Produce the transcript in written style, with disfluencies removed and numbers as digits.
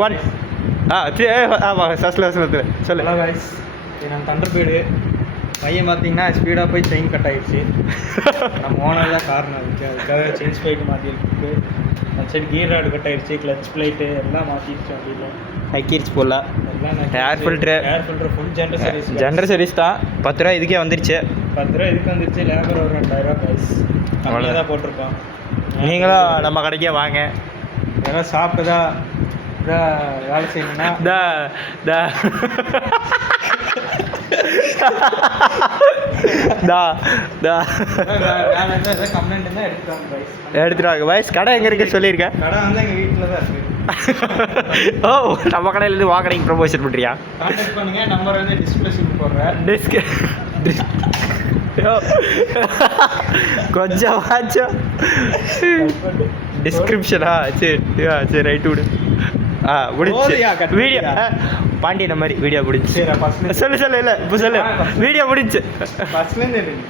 One ஆமாம் ஃபஸ்ட்டில் சொல்லு. ஹலோ கைஸ், நான் தண்டர்பேடு பையன் பார்த்தீங்கன்னா ஸ்பீடாக போய் செயின் கட் ஆகிடுச்சு. நம்ம ஓனர் தான் காரணம் இருந்துச்சு. அதுக்காக செயின் ஸ்ப்ளைட்டு மாற்றிருக்கு. அந்த சைடு கீர் ராடு கட் ஆகிடுச்சு, கிளச் பிளேட்டு எல்லாம் மாற்றிடுச்சு. வண்டியில் ஹைக்கீர்ஸ் போடல, எல்லாம் ஏர் ஃபில்ட்ரு ஃபுல் ஜென்ரல் சர்வீஸ் தான். 10 ரூபா இதுக்கே வந்துருச்சு. 10 ரூபா இதுக்கு வந்துருச்சு. லேபர் ஒரு 2000 கைஸ் அவ்வளோ தான் போட்டிருக்கோம். நீங்களும் நம்ம கடைக்கே வாங்க. ஏதாவது சாப்பிட்டதா வேலை செய்யணும்னா எடுத்துட்டு வாங்க பாய்ஸ். கடை எங்கே இருக்கு சொல்லியிருக்கேன். கடை வந்து எங்கள் வீட்டில் தான் இருக்குது. ஓ, நம்ம கடையிலேருந்து வாங்கடைக்கு ப்ரொமோஷன் பண்ணுறியா? கான்டாக்ட் பண்ணுங்கள். நம்பர் வந்து டிஸ்பிளேஷன் போடுறேன். கொஞ்சம் டிஸ்கிரிப்ஷனா? சரி ரைட்டு விடு. முடிச்சு வீடியோ பாண்டியன மாதிரி வீடியோ முடிச்சு. சொல்லு இல்லை இப்போ சொல்லு. வீடியோ முடிச்சு. ஃபஸ்ட்லேருந்து